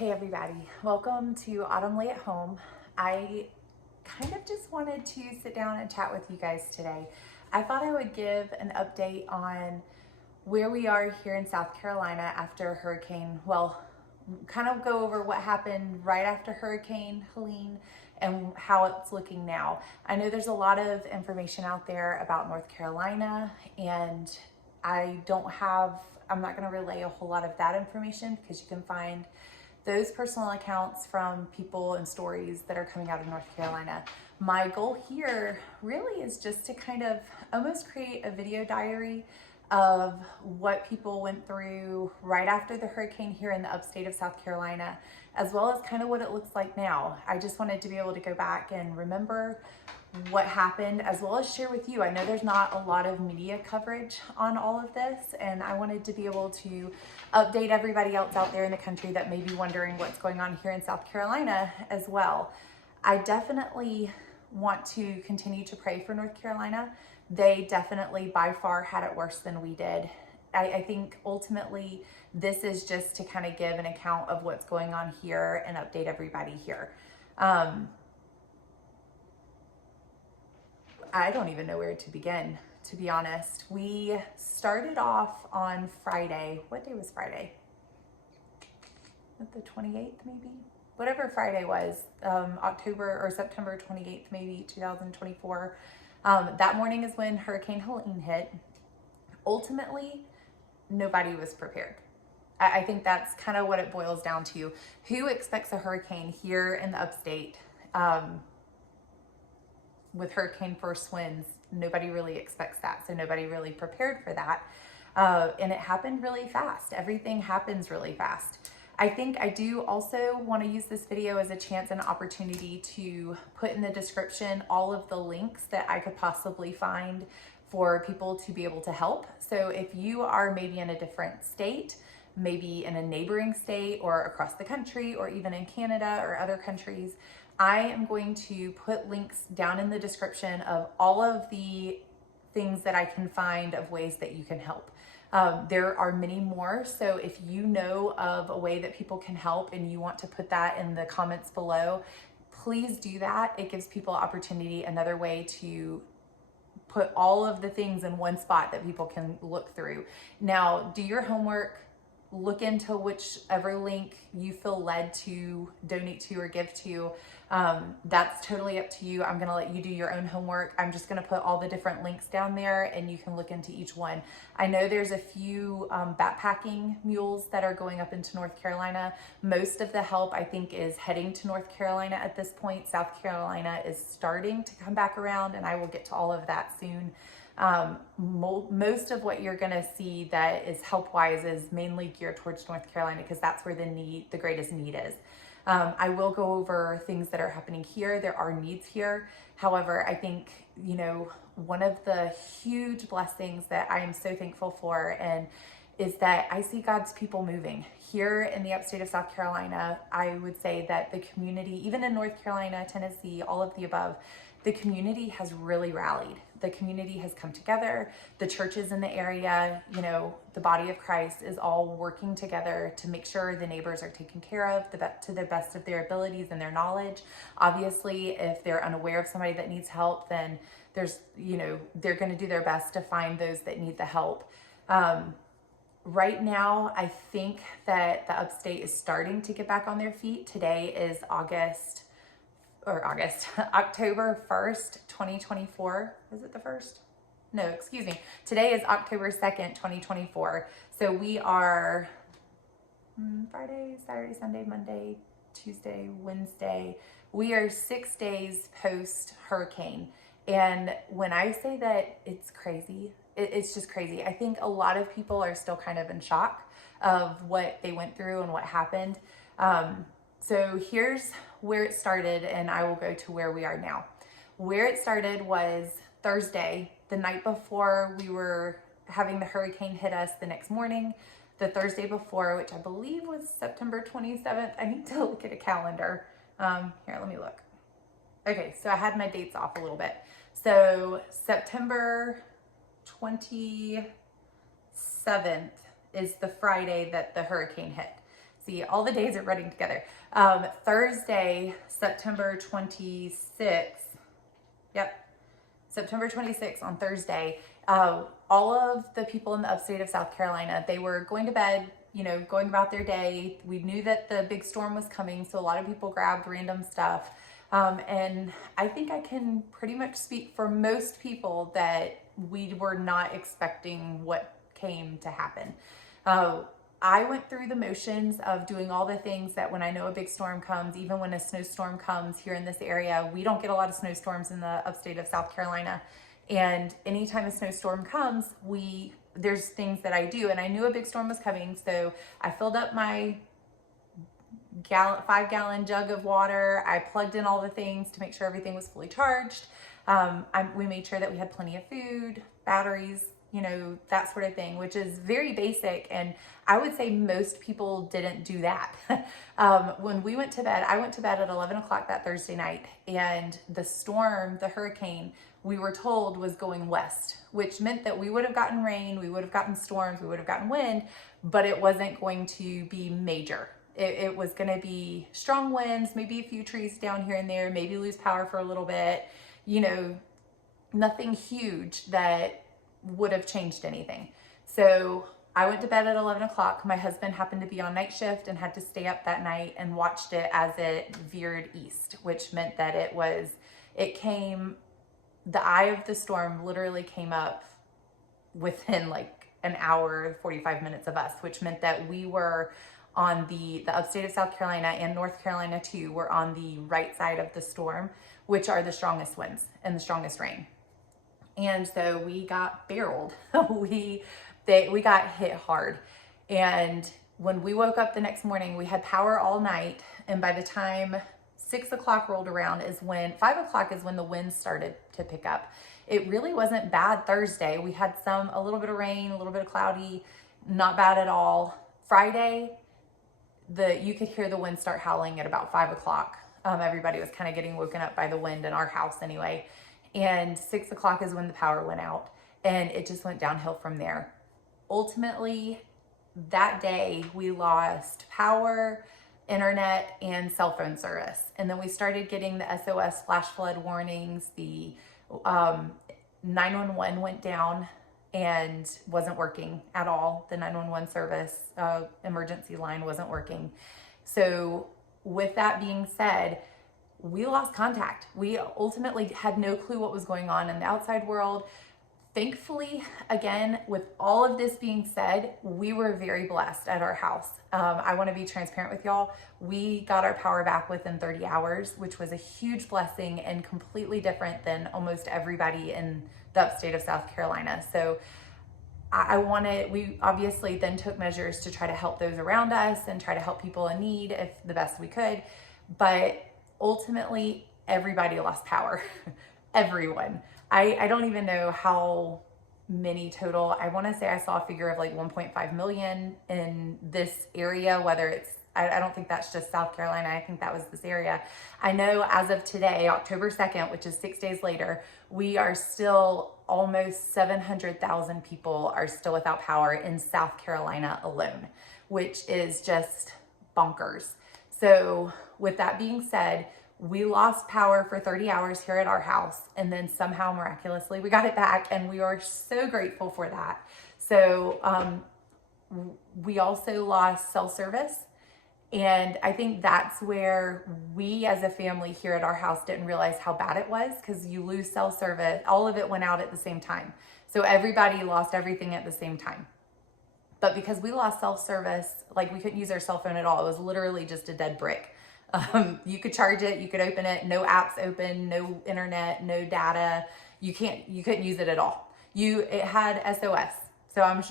Hey everybody, welcome to Autumn Lay at Home. I kind of just wanted to sit down and chat with you guys today. I thought I would give an update on where we are here in South Carolina after kind of go over what happened right after Hurricane Helene and how it's looking now. I know there's a lot of information out there about North Carolina, and I'm not going to relay a whole lot of that information because you can find those personal accounts from people and stories that are coming out of North Carolina. My goal here really is just to kind of almost create a video diary of what people went through right after the hurricane here in the upstate of South Carolina, as well as kind of what it looks like now. I just wanted to be able to go back and remember what happened, as well as share with you. I know there's not a lot of media coverage on all of this, and I wanted to be able to update everybody else out there in the country that may be wondering what's going on here in South Carolina as well. I definitely want to continue to pray for North Carolina. They definitely by far had it worse than we did. I think ultimately this is just to kind of give an account of what's going on here and update everybody here. I don't even know where to begin, to be honest. We started off on Friday. What day was Friday? The 28th, maybe? Whatever Friday was, October or September 28th, maybe 2024. That morning is when Hurricane Helene hit. Ultimately, nobody was prepared. I think that's kind of what it boils down to. Who expects a hurricane here in the upstate? With hurricane force winds, nobody really expects that. So nobody really prepared for that. And it happened really fast. Everything happens really fast. I think I do also want to use this video as a chance and opportunity to put in the description all of the links that I could possibly find for people to be able to help. So if you are maybe in a different state, maybe in a neighboring state or across the country, or even in Canada or other countries, I am going to put links down in the description of all of the things that I can find of ways that you can help. There are many more, so if you know of a way that people can help and you want to put that in the comments below, please do that. It gives people opportunity, another way to put all of the things in one spot that people can look through. Now, do your homework. Look into whichever link you feel led to donate to or give to. That's totally up to you. I'm going to let you do your own homework. I'm just going to put all the different links down there and you can look into each one. I know there's a few backpacking mules that are going up into North Carolina. Most of the help, I think, is heading to North Carolina at this point. South Carolina is starting to come back around, and I will get to all of that soon. Most of what you're going to see that is help-wise is mainly geared towards North Carolina, because that's where the greatest need is. I will go over things that are happening here. There are needs here. However, I think, one of the huge blessings that I am so thankful for is that I see God's people moving. Here in the upstate of South Carolina, I would say that the community, even in North Carolina, Tennessee, all of the above, the community has really rallied. The community has come together. The churches in the area, the body of Christ is all working together to make sure the neighbors are taken care of to the best of their abilities and their knowledge. Obviously, if they're unaware of somebody that needs help, then they're going to do their best to find those that need the help. Right now, I think that the upstate is starting to get back on their feet. Today is October 1st, 2024. Is it the 1st? No, excuse me. Today is October 2nd, 2024. So we are Friday, Saturday, Sunday, Monday, Tuesday, Wednesday. We are 6 days post hurricane. And when I say that it's crazy, it's just crazy. I think a lot of people are still kind of in shock of what they went through and what happened. So here's where it started, and I will go to where we are now. Where it started was Thursday, the night before we were having the hurricane hit us the next morning. The Thursday before, which I believe was September 27th. I need to look at a calendar. Here, let me look. Okay, so I had my dates off a little bit. So September 27th is the Friday that the hurricane hit. see, all the days are running together. Thursday, September 26th. Yep. September 26th on Thursday. All of the people in the upstate of South Carolina, they were going to bed, going about their day. We knew that the big storm was coming, so a lot of people grabbed random stuff. And I think I can pretty much speak for most people that we were not expecting what came to happen. I went through the motions of doing all the things that when I know a big storm comes, even when a snowstorm comes here in this area, we don't get a lot of snowstorms in the upstate of South Carolina. And anytime a snowstorm comes, there's things that I do. And I knew a big storm was coming, so I filled up my 5-gallon jug of water. I plugged in all the things to make sure everything was fully charged. We made sure that we had plenty of food, batteries, that sort of thing, which is very basic. And I would say most people didn't do that. When we went to bed, I went to bed at 11 o'clock that Thursday night, and the storm, the hurricane, we were told was going west, which meant that we would have gotten rain, we would have gotten storms, we would have gotten wind, but it wasn't going to be major. It was going to be strong winds, maybe a few trees down here and there, maybe lose power for a little bit, nothing huge that would have changed anything. So I went to bed at 11 o'clock. My husband happened to be on night shift and had to stay up that night and watched it as it veered east, which meant that the eye of the storm literally came up within like an hour, 45 minutes of us, which meant that we were on the upstate of South Carolina and North Carolina too, were on the right side of the storm, which are the strongest winds and the strongest rain. And so we got barreled. We got hit hard. And when we woke up the next morning, we had power all night. And by the time 6 o'clock rolled around 5 o'clock is when the winds started to pick up. It really wasn't bad Thursday. We had a little bit of rain, a little bit of cloudy, not bad at all. Friday, you could hear the wind start howling at about 5 o'clock. Everybody was kind of getting woken up by the wind in our house anyway. And 6 o'clock is when the power went out, and it just went downhill from there. Ultimately, that day we lost power, internet, and cell phone service. And then we started getting the SOS flash flood warnings. The 911 went down and wasn't working at all. The 911 service emergency line wasn't working. So with that being said, we lost contact. We ultimately had no clue what was going on in the outside world. Thankfully, again, with all of this being said, we were very blessed at our house. I want to be transparent with y'all. We got our power back within 30 hours, which was a huge blessing and completely different than almost everybody in the upstate of South Carolina. So we obviously then took measures to try to help those around us and try to help people in need if the best we could. But ultimately, everybody lost power. Everyone. I don't even know how many total. I want to say I saw a figure of like 1.5 million in this area, whether it's, I don't think that's just South Carolina. I think that was this area. I know as of today, October 2nd, which is 6 days later, we are still almost 700,000 people are still without power in South Carolina alone, which is just bonkers. So with that being said, we lost power for 30 hours here at our house, and then somehow miraculously we got it back, and we are so grateful for that. So we also lost cell service, and I think that's where we as a family here at our house didn't realize how bad it was, because you lose cell service, all of it went out at the same time. So everybody lost everything at the same time. But because we lost cell service, like we couldn't use our cell phone at all. It was literally just a dead brick. You could charge it, you could open it, no apps open, no internet, no data. You couldn't use it at all. It had SOS. So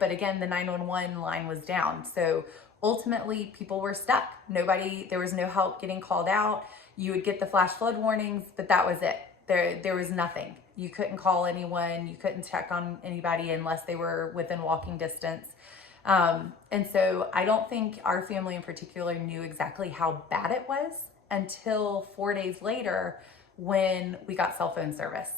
but again, the 911 line was down. So ultimately people were stuck. There was no help getting called out. You would get the flash flood warnings, but that was it. There was nothing. You couldn't call anyone. You couldn't check on anybody unless they were within walking distance. And so I don't think our family in particular knew exactly how bad it was until 4 days later when we got cell phone service.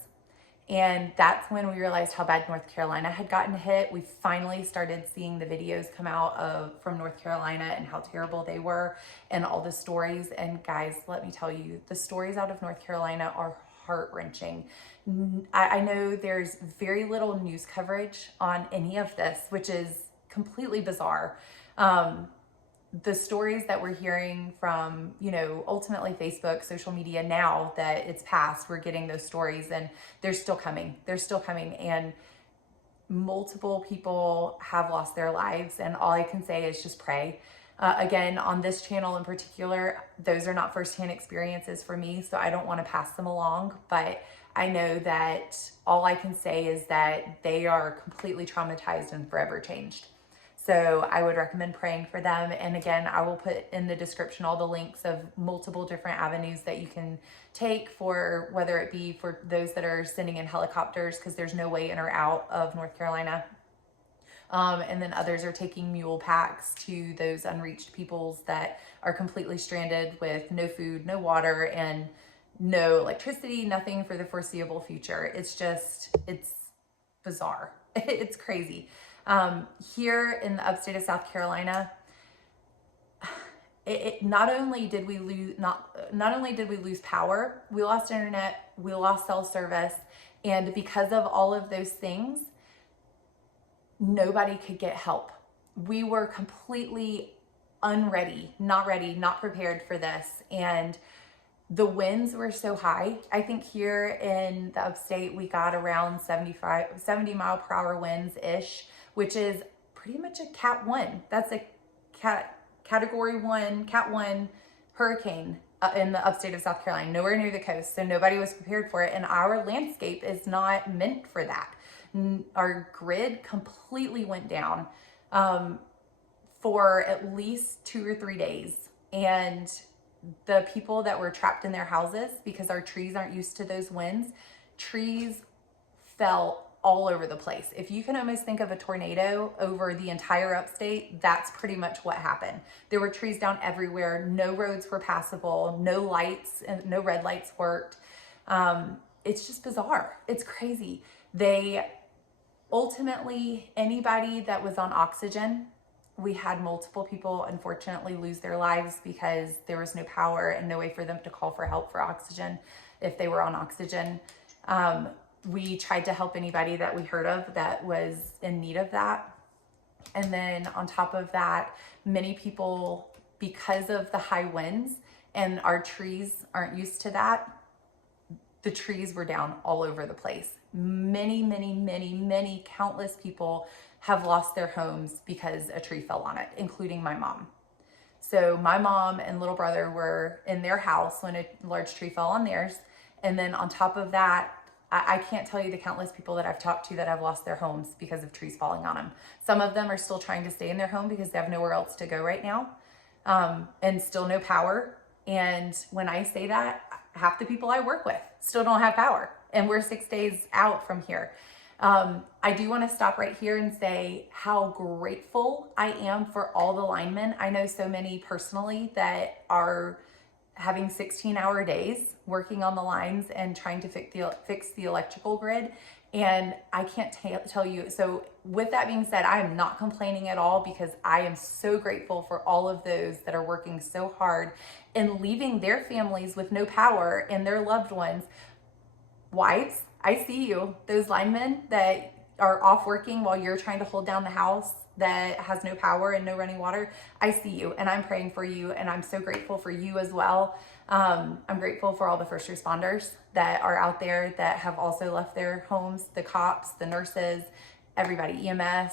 And that's when we realized how bad North Carolina had gotten hit. We finally started seeing the videos come out from North Carolina and how terrible they were and all the stories. And guys, let me tell you, the stories out of North Carolina are heart-wrenching. I know there's very little news coverage on any of this, which is completely bizarre. The stories that we're hearing from, ultimately Facebook, social media, now that it's passed, we're getting those stories and they're still coming. They're still coming. And multiple people have lost their lives. And all I can say is just pray. Again, on this channel in particular, those are not firsthand experiences for me, so I don't want to pass them along. But I know that all I can say is that they are completely traumatized and forever changed. So I would recommend praying for them. And again, I will put in the description all the links of multiple different avenues that you can take for, whether it be for those that are sending in helicopters, because there's no way in or out of North Carolina. And then others are taking mule packs to those unreached peoples that are completely stranded with no food, no water, and no electricity, nothing for the foreseeable future. It's bizarre. It's crazy. Here in the upstate of South Carolina, not only did we lose power, we lost internet, we lost cell service, and because of all of those things, nobody could get help. We were completely unready, not ready, not prepared for this. And the winds were so high. I think here in the upstate, we got around 70 mile per hour winds ish, which is pretty much a Cat 1. That's a category 1, Cat 1 hurricane in the upstate of South Carolina, nowhere near the coast. So nobody was prepared for it. And our landscape is not meant for that. Our grid completely went down for at least 2 or 3 days. And the people that were trapped in their houses, because our trees aren't used to those winds, trees fell all over the place. If you can almost think of a tornado over the entire upstate, that's pretty much what happened. There were trees down everywhere. No roads were passable. No lights, and no red lights worked. It's just bizarre. It's crazy. They ultimately, anybody that was on oxygen, we had multiple people unfortunately lose their lives because there was no power and no way for them to call for help for oxygen if they were on oxygen. We tried to help anybody that we heard of that was in need of that. And then on top of that, many people, because of the high winds and our trees aren't used to that, the trees were down all over the place. Many, countless people have lost their homes because a tree fell on it, including my mom. So my mom and little brother were in their house when a large tree fell on theirs. And then on top of that, I can't tell you the countless people that I've talked to that have lost their homes because of trees falling on them. Some of them are still trying to stay in their home because they have nowhere else to go right now, and still no power. And when I say that, half the people I work with still don't have power, and we're 6 days out from here. I do want to stop right here and say how grateful I am for all the linemen. I know so many personally that are having 16-hour days working on the lines and trying to fix the electrical grid. And I can't tell you. So with that being said, I am not complaining at all, because I am so grateful for all of those that are working so hard and leaving their families with no power and their loved ones. Wives, I see you. Those linemen that are off working while you're trying to hold down the house that has no power and no running water, I see you, and I'm praying for you, and I'm so grateful for you as well. I'm grateful for all the first responders that are out there that have also left their homes, the cops, the nurses, everybody, EMS,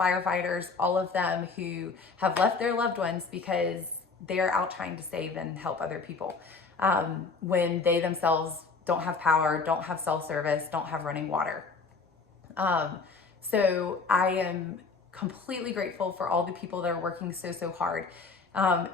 firefighters, all of them who have left their loved ones because they're out trying to save and help other people when they themselves don't have power, don't have cell service, don't have running water. So I am completely grateful for all the people that are working so hard.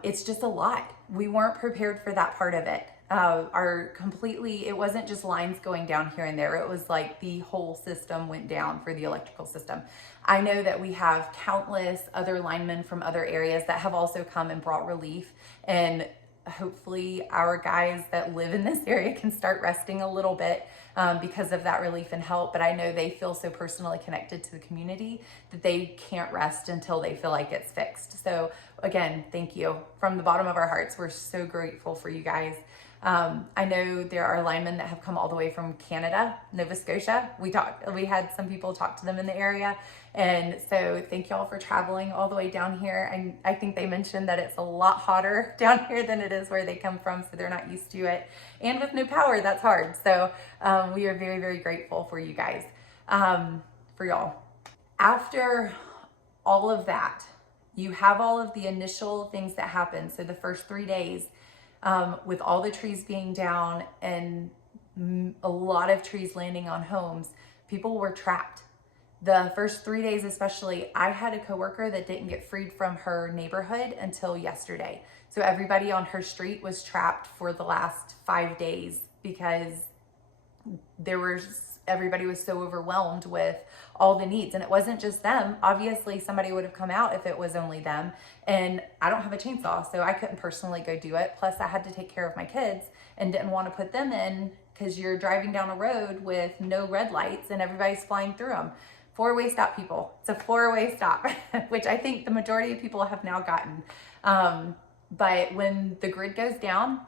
It's just a lot. We weren't prepared for that part of it. It wasn't just lines going down here and there. It was like the whole system went down for the electrical system. I know that we have countless other linemen from other areas that have also come and brought relief and hopefully our guys that live in this area can start resting a little bit because of that relief and help. But I know they feel so personally connected to the community that they can't rest until they feel like it's fixed. So again, thank you from the bottom of our hearts. We're so grateful for you guys. I know there are linemen that have come all the way from Canada, Nova Scotia. We had some people talk to them in the area. And so thank y'all for traveling all the way down here. And I think they mentioned that it's a lot hotter down here than it is where they come from. So they're not used to it. And with no power, that's hard. So we are very, very grateful for you guys, for y'all. After all of that, you have all of the initial things that happen. So the first 3 days, with all the trees being down and a lot of trees landing on homes, people were trapped. The first 3 days especially, I had a coworker that didn't get freed from her neighborhood until yesterday. So everybody on her street was trapped for the last 5 days because everybody was so overwhelmed with all the needs. And it wasn't just them. Obviously, somebody would have come out if it was only them. And I don't have a chainsaw, so I couldn't personally go do it. Plus, I had to take care of my kids and didn't want to put them in because you're driving down a road with no red lights and everybody's flying through them. 4-way stop, people. It's a 4-way stop, which I think the majority of people have now gotten. But when the grid goes down,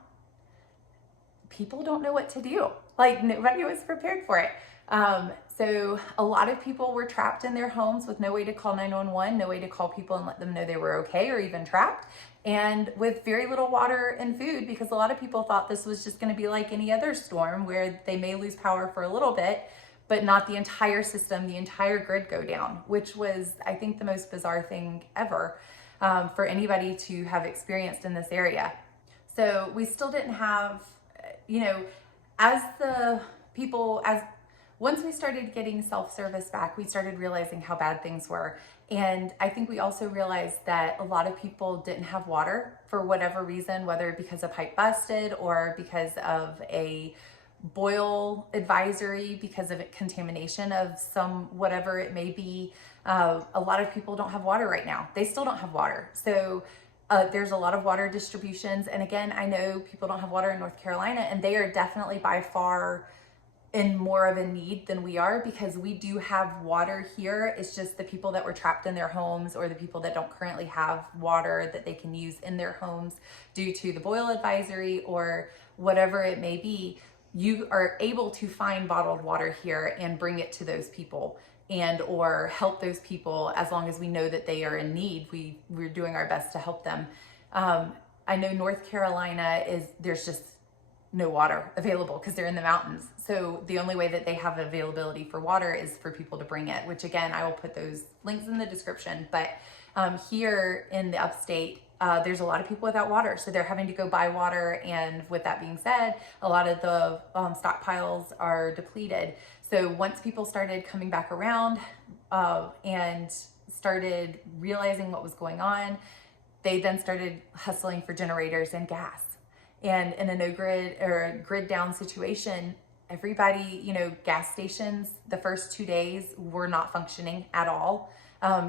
people don't know what to do. Like, nobody was prepared for it. So a lot of people were trapped in their homes with no way to call 911, no way to call people and let them know they were okay or even trapped, and with very little water and food, because a lot of people thought this was just going to be like any other storm where they may lose power for a little bit, but not the entire system, the entire grid go down, which was, I think, the most bizarre thing ever for anybody to have experienced in this area. So we still didn't have, once we started getting self-service back, we started realizing how bad things were. And I think we also realized that a lot of people didn't have water for whatever reason, whether because a pipe busted or because of a boil advisory, because of contamination of whatever it may be. A lot of people don't have water right now. They still don't have water. So there's a lot of water distributions. And again, I know people don't have water in North Carolina, and they are definitely by far in more of a need than we are, because we do have water here. It's just the people that were trapped in their homes, or the people that don't currently have water that they can use in their homes due to the boil advisory or whatever it may be. You are able to find bottled water here and bring it to those people and or help those people as long as we know that they are in need. We're doing our best to help them. I know North Carolina there's just no water available because they're in the mountains. So the only way that they have availability for water is for people to bring it, which again, I will put those links in the description. But here in the Upstate, there's a lot of people without water. So they're having to go buy water. And with that being said, a lot of the stockpiles are depleted. So once people started coming back around and started realizing what was going on, they then started hustling for generators and gas. And in a no grid or a grid down situation, everybody, gas stations, the first 2 days were not functioning at all.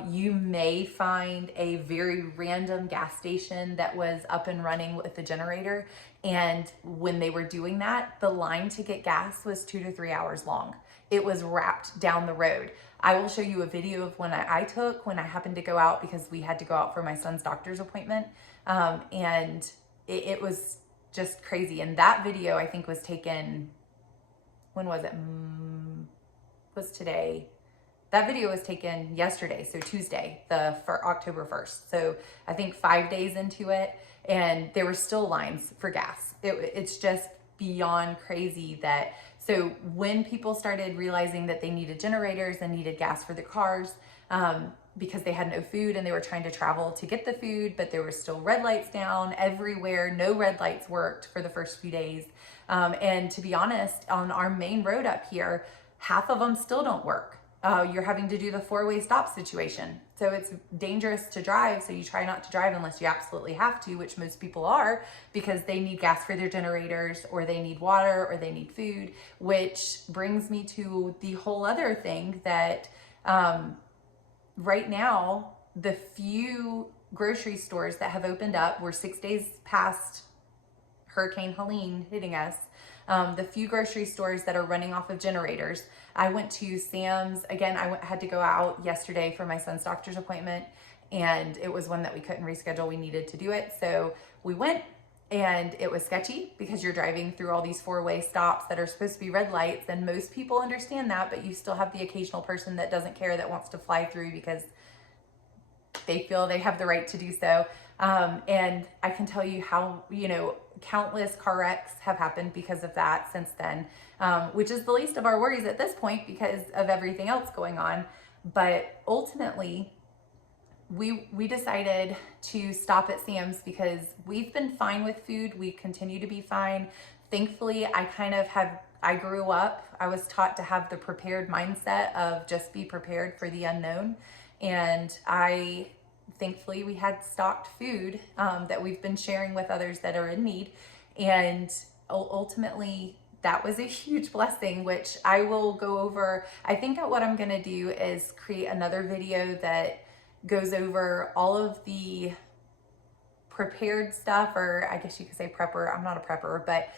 You may find a very random gas station that was up and running with a generator. And when they were doing that, the line to get gas was 2 to 3 hours long. It was wrapped down the road. I will show you a video of when I took when I happened to go out, because we had to go out for my son's doctor's appointment. And it was just crazy. And that video, I think, was taken, when was it? Was today? That video was taken yesterday, so Tuesday, for October 1st. So I think 5 days into it, and there were still lines for gas. It's just beyond crazy that, so when people started realizing that they needed generators and needed gas for their cars, because they had no food and they were trying to travel to get the food, but there were still red lights down everywhere. No red lights worked for the first few days. And to be honest, on our main road up here, half of them still don't work. You're having to do the 4-way stop situation. So it's dangerous to drive. So you try not to drive unless you absolutely have to, which most people are, because they need gas for their generators, or they need water, or they need food, which brings me to the whole other thing that, right now, the few grocery stores that have opened up, we're 6 days past Hurricane Helene hitting us, the few grocery stores that are running off of generators. I went to Sam's, again, had to go out yesterday for my son's doctor's appointment, and it was one that we couldn't reschedule. We needed to do it. So we went, and it was sketchy because you're driving through all these four-way stops that are supposed to be red lights, and most people understand that, but you still have the occasional person that doesn't care, that wants to fly through because they feel they have the right to do so. And I can tell you how, countless car wrecks have happened because of that since then, which is the least of our worries at this point because of everything else going on. But ultimately, we decided to stop at Sam's because we've been fine with food. We continue to be fine. Thankfully, I grew up, I was taught to have the prepared mindset of just be prepared for the unknown. And thankfully, we had stocked food that we've been sharing with others that are in need. And ultimately, that was a huge blessing, which I will go over. I think what I'm gonna do is create another video that goes over all of the prepared stuff, or I guess you could say prepper. I'm not a prepper, but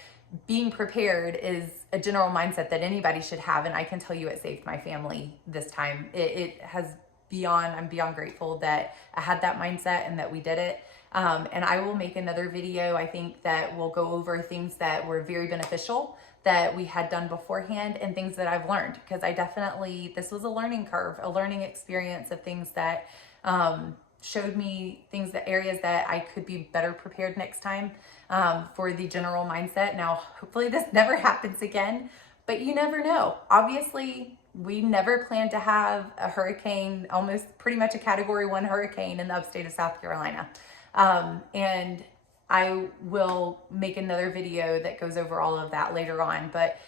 being prepared is a general mindset that anybody should have. And I can tell you it saved my family this time. I'm beyond grateful that I had that mindset and that we did it. And I will make another video, I think, that will go over things that were very beneficial that we had done beforehand and things that I've learned. Because this was a learning curve, a learning experience of things that showed me areas that I could be better prepared next time for the general mindset. Now, hopefully this never happens again, but you never know. Obviously, we never planned to have a hurricane, almost pretty much a Category 1 hurricane in the upstate of South Carolina. And I will make another video that goes over all of that later on. But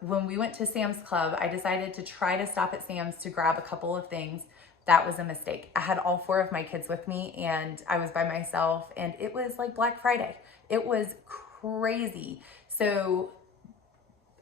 when we went to Sam's Club, I decided to try to stop at Sam's to grab a couple of things. That was a mistake. I had all 4 of my kids with me, and I was by myself, and it was like Black Friday. It was crazy. So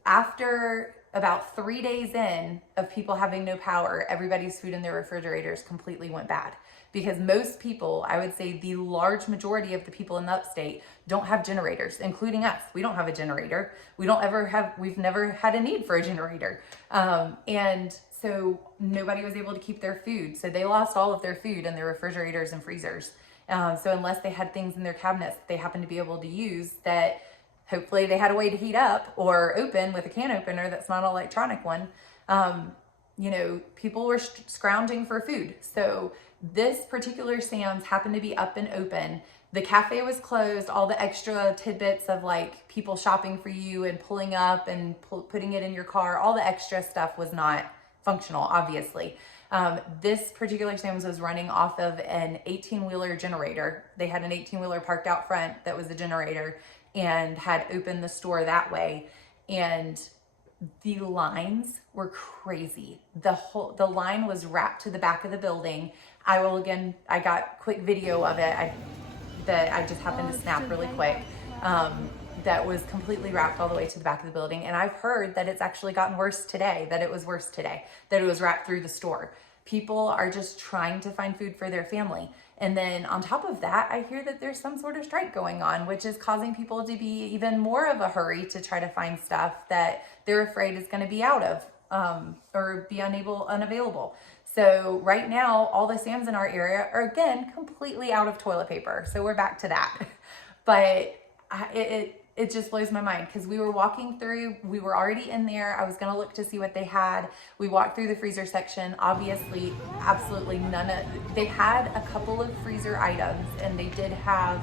after about 3 days in of people having no power, everybody's food in their refrigerators completely went bad. Because most people, I would say the large majority of the people in the upstate don't have generators, including us. We don't have a generator. We've never had a need for a generator. And so nobody was able to keep their food. So they lost all of their food in their refrigerators and freezers. So unless they had things in their cabinets that they happened to be able to use that hopefully they had a way to heat up or open with a can opener that's not an electronic one, people were scrounging for food. So this particular Sam's happened to be up and open. The cafe was closed. All the extra tidbits of like people shopping for you and pulling up and putting it in your car, all the extra stuff was not functional, obviously. This particular Sam's was running off of an 18-wheeler generator. They had an 18-wheeler parked out front that was a generator and had opened the store that way. And the lines were crazy. The line was wrapped to the back of the building. I got quick video of it that I just happened to snap really quick. That was completely wrapped all the way to the back of the building. And I've heard that it's actually gotten worse today, that it was worse today, that it was wrapped through the store. People are just trying to find food for their family. And then on top of that, I hear that there's some sort of strike going on, which is causing people to be even more of a hurry to try to find stuff that they're afraid is going to be out of or be unavailable. So right now, all the Sam's in our area are, again, completely out of toilet paper. So we're back to that. But it just blows my mind because we were walking through, we were already in there. I was going to look to see what they had. We walked through the freezer section. Obviously, absolutely they had a couple of freezer items, and they did have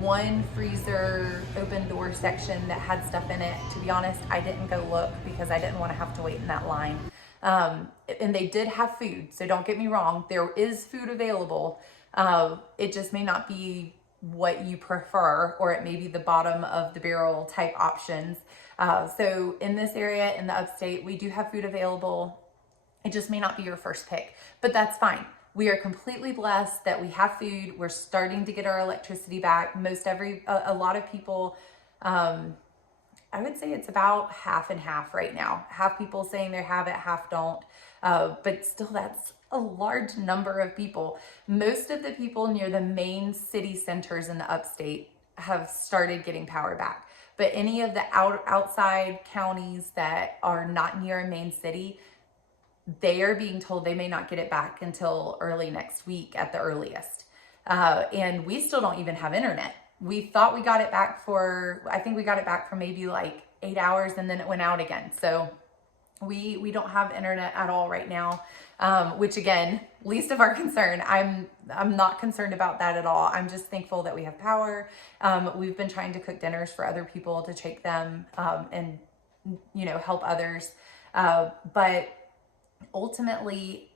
one freezer open door section that had stuff in it. To be honest, I didn't go look because I didn't want to have to wait in that line. And they did have food, so don't get me wrong. There is food available. It just may not be what you prefer, or it may be the bottom of the barrel type options. So in this area, in the upstate, we do have food available. It just may not be your first pick, but that's fine. We are completely blessed that we have food. We're starting to get our electricity back. A lot of people, I would say it's about half and half right now. Half people saying they have it, half don't. But still, that's a large number of people. Most of the people near the main city centers in the upstate have started getting power back. But any of the outside counties that are not near a main city, they are being told they may not get it back until early next week at the earliest. And we still don't even have internet. We thought we got it back I think we got it back for maybe like 8 hours, and then it went out again. So we don't have internet at all right now, which again, least of our concern. I'm not concerned about that at all. I'm just thankful that we have power. We've been trying to cook dinners for other people to take them, and help others. But ultimately,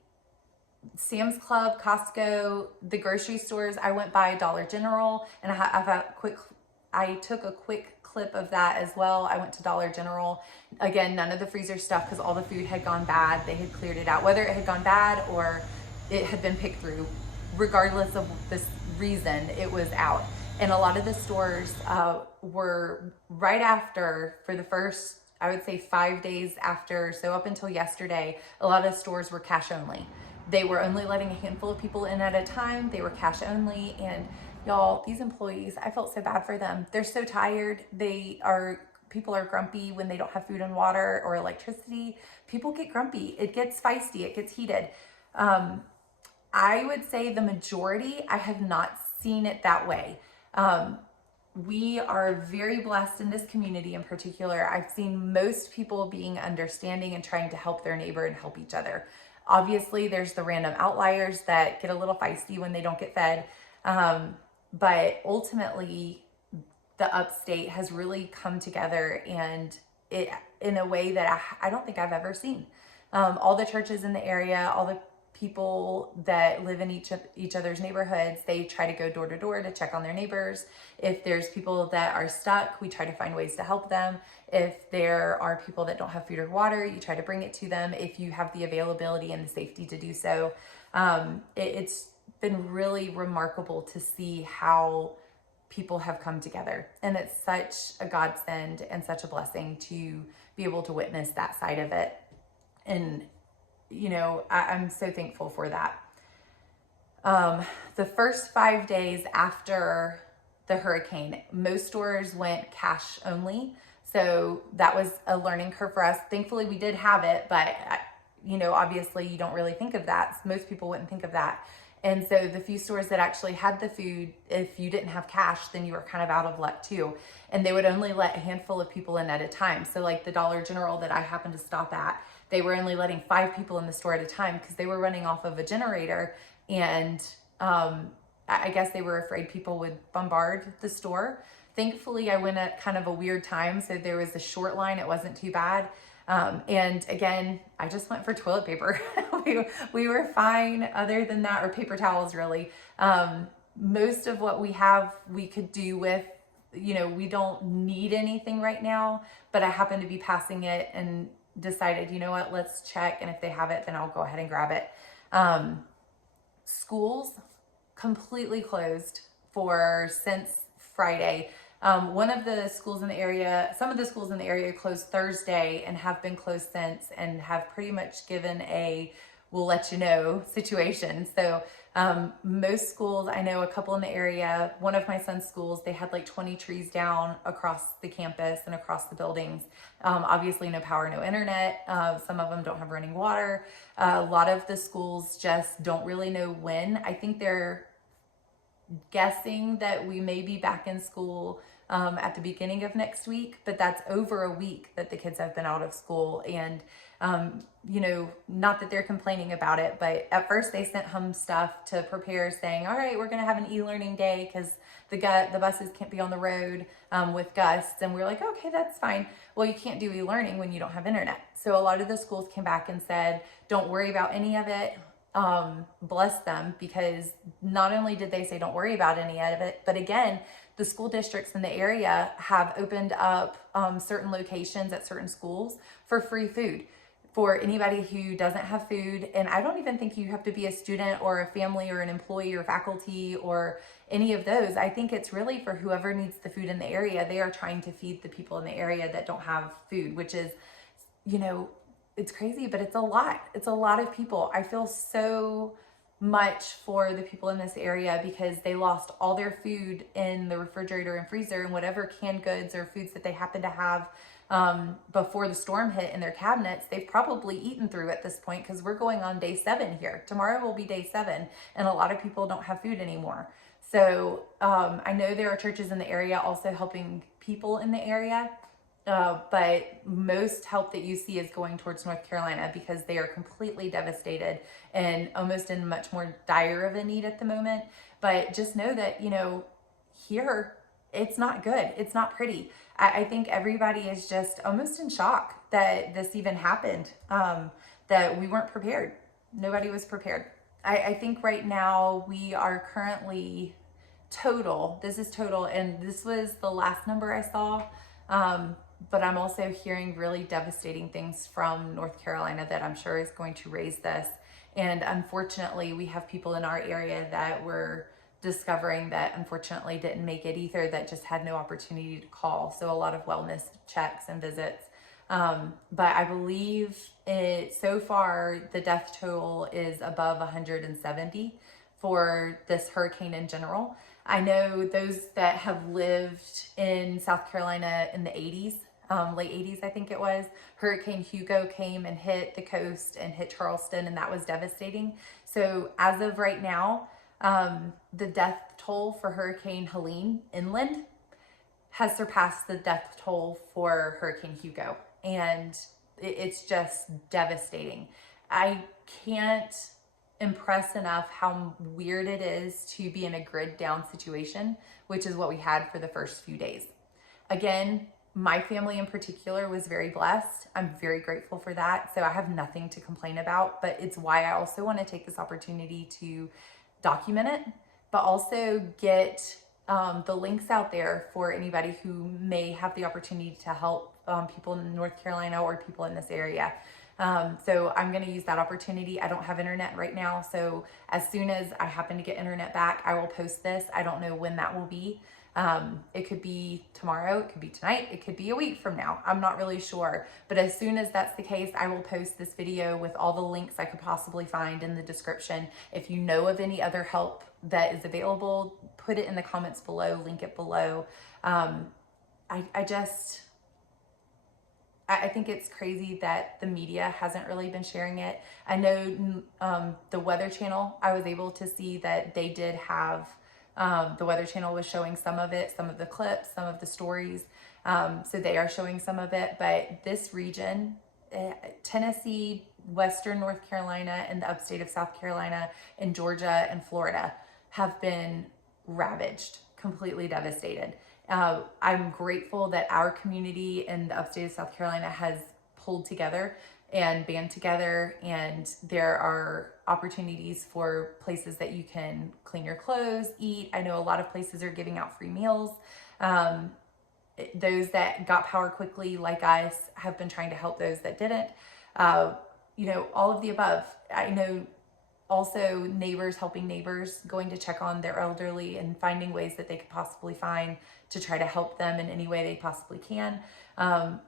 Sam's Club, Costco, the grocery stores, I went by Dollar General, and I took a quick clip of that as well. I went to Dollar General. Again, none of the freezer stuff, because all the food had gone bad. They had cleared it out, whether it had gone bad or it had been picked through. Regardless of this reason, it was out. And a lot of the stores were right after, for the first, I would say 5 days after, so up until yesterday, a lot of stores were cash only. They were only letting a handful of people in at a time. They were cash only. And y'all, these employees, I felt so bad for them. They're so tired. People are grumpy when they don't have food and water or electricity. People get grumpy. It gets feisty. It gets heated. I would say the majority, I have not seen it that way. We are very blessed in this community in particular. I've seen most people being understanding and trying to help their neighbor and help each other. Obviously, there's the random outliers that get a little feisty when they don't get fed. But ultimately, the Upstate has really come together, and it in a way that I don't think I've ever seen. All the churches in the area, all the people that live in each other's neighborhoods, they try to go door to door to check on their neighbors. If there's people that are stuck, we try to find ways to help them. If there are people that don't have food or water, you try to bring it to them if you have the availability and the safety to do so. It's been really remarkable to see how people have come together, and it's such a godsend and such a blessing to be able to witness that side of it. And I'm so thankful for that. The first 5 days after the hurricane, most stores went cash only. So that was a learning curve for us. Thankfully, we did have it, but obviously you don't really think of that. Most people wouldn't think of that. And so the few stores that actually had the food, if you didn't have cash, then you were kind of out of luck too. And they would only let a handful of people in at a time. So like the Dollar General that I happened to stop at, they were only letting 5 people in the store at a time because they were running off of a generator. And I guess they were afraid people would bombard the store. Thankfully, I went at kind of a weird time, so there was a short line. It wasn't too bad. And again, I just went for toilet paper. we were fine other than that, or paper towels really. Most of what we have, we could do with, we don't need anything right now, but I happened to be passing it and decided, you know what, let's check. And if they have it, then I'll go ahead and grab it. Schools completely closed since Friday. One of the schools in the area, some of the schools in the area closed Thursday and have been closed since, and have pretty much given a we'll let you know situation. So most schools, I know a couple in the area, one of my son's schools, they had like 20 trees down across the campus and across the buildings. Obviously no power, no internet. Some of them don't have running water. A lot of the schools just don't really know when. I think they're guessing that we may be back in school at the beginning of next week, but that's over a week that the kids have been out of school. And not that they're complaining about it, but at first they sent home stuff to prepare, saying, all right, we're going to have an e-learning day because the buses can't be on the road with gusts. And we're like, okay, that's fine. Well, you can't do e-learning when you don't have internet. So a lot of the schools came back and said, don't worry about any of it. Bless them, because not only did they say don't worry about any of it, but again, the school districts in the area have opened up certain locations at certain schools for free food for anybody who doesn't have food. And I don't even think you have to be a student or a family or an employee or faculty or any of those. I think it's really for whoever needs the food in the area. They are trying to feed the people in the area that don't have food, which is, it's crazy, but it's a lot. It's a lot of people. I feel so much for the people in this area because they lost all their food in the refrigerator and freezer, and whatever canned goods or foods that they happen to have before the storm hit in their cabinets, they've probably eaten through at this point, because we're going on day 7 here. Tomorrow will be day 7, and a lot of people don't have food anymore. So I know there are churches in the area also helping people in the area. But most help that you see is going towards North Carolina because they are completely devastated and almost in much more dire of a need at the moment. But just know that, you know, here, it's not good. It's not pretty. I think everybody is just almost in shock that this even happened, that we weren't prepared. Nobody was prepared. I think right now we are currently total, this is total, and this was the last number I saw, but I'm also hearing really devastating things from North Carolina that I'm sure is going to raise this. And unfortunately, we have people in our area that we're discovering that unfortunately didn't make it either, that just had no opportunity to call. So a lot of wellness checks and visits. But I believe so far, the death toll is above 170 for this hurricane in general. I know those that have lived in South Carolina in the 80s, late 80s, I think it was, Hurricane Hugo came and hit the coast and hit Charleston, and that was devastating. So as of right now, the death toll for Hurricane Helene inland has surpassed the death toll for Hurricane Hugo. And it's just devastating. I can't impress enough how weird it is to be in a grid down situation, which is what we had for the first few days. Again, my family in particular was very blessed. I'm very grateful for that. So I have nothing to complain about, but it's why I also want to take this opportunity to document it, but also get the links out there for anybody who may have the opportunity to help people in North Carolina or people in this area. So I'm going to use that opportunity. I don't have internet right now, so as soon as I happen to get internet back, I will post this. I don't know when that will be. It could be tomorrow, it could be tonight, it could be a week from now. I'm not really sure, but as soon as that's the case, I will post this video with all the links I could possibly find in the description. If you know of any other help that is available, put it in the comments below, link it below. I think it's crazy that the media hasn't really been sharing it. I know the Weather Channel, I was able to see that they did have, the Weather Channel was showing some of it, some of the clips, some of the stories. So they are showing some of it, but this region, Tennessee, Western North Carolina, and the upstate of South Carolina, and Georgia and Florida have been ravaged, completely devastated. I'm grateful that our community in the upstate of South Carolina has pulled together and band together, and there are opportunities for places that you can clean your clothes, eat. I know a lot of places are giving out free meals. Those that got power quickly, like us, have been trying to help those that didn't. You know, all of the above. I know also neighbors helping neighbors, going to check on their elderly and finding ways that they could possibly find to try to help them in any way they possibly can.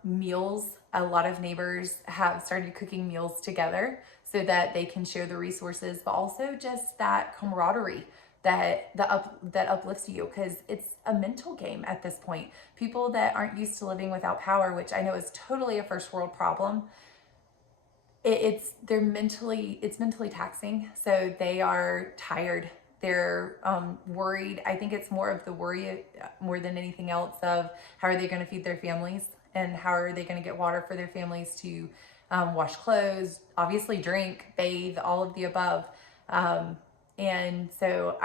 Meals, a lot of neighbors have started cooking meals together so that they can share the resources, but also just that camaraderie that uplifts you, because it's a mental game at this point. People that aren't used to living without power, which I know is totally a first world problem, it's mentally taxing. So they are tired. They're worried. I think it's more of the worry more than anything else of how are they going to feed their families, and how are they going to get water for their families to wash clothes, obviously drink, bathe, all of the above. And so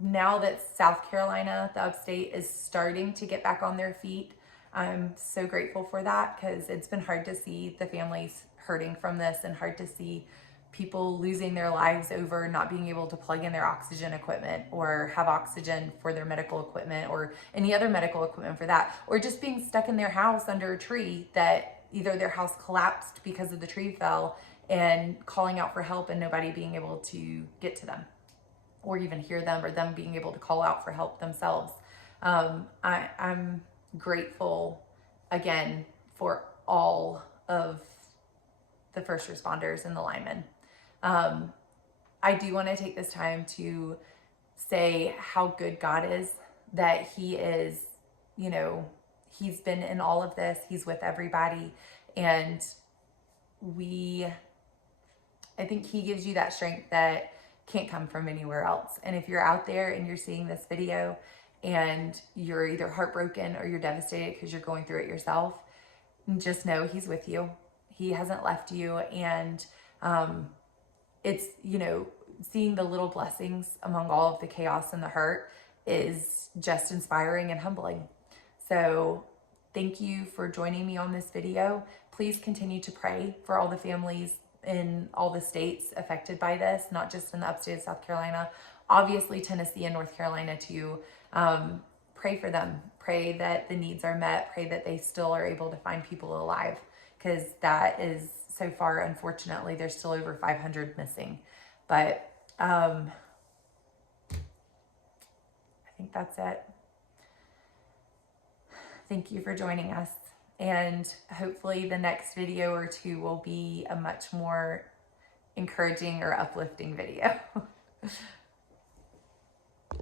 now that South Carolina, the upstate, is starting to get back on their feet, I'm so grateful for that, because it's been hard to see the families hurting from this, and hard to see people losing their lives over not being able to plug in their oxygen equipment or have oxygen for their medical equipment or any other medical equipment for that, or just being stuck in their house under a tree that either their house collapsed because of the tree fell, and calling out for help and nobody being able to get to them or even hear them, or them being able to call out for help themselves. I'm grateful again for all of the first responders and the linemen. I do want to take this time to say how good God is, that he is, you know, he's been in all of this. He's with everybody. And I think he gives you that strength that can't come from anywhere else. And if you're out there and you're seeing this video and you're either heartbroken or you're devastated because you're going through it yourself, just know he's with you. He hasn't left you. And it's, you know, seeing the little blessings among all of the chaos and the hurt is just inspiring and humbling. So thank you for joining me on this video. Please continue to pray for all the families in all the states affected by this, not just in the upstate of South Carolina, obviously Tennessee and North Carolina too. Pray for them. Pray that the needs are met. Pray that they still are able to find people alive, because that is, so far, unfortunately, there's still over 500 missing. But I think that's it. Thank you for joining us. And hopefully the next video or two will be a much more encouraging or uplifting video.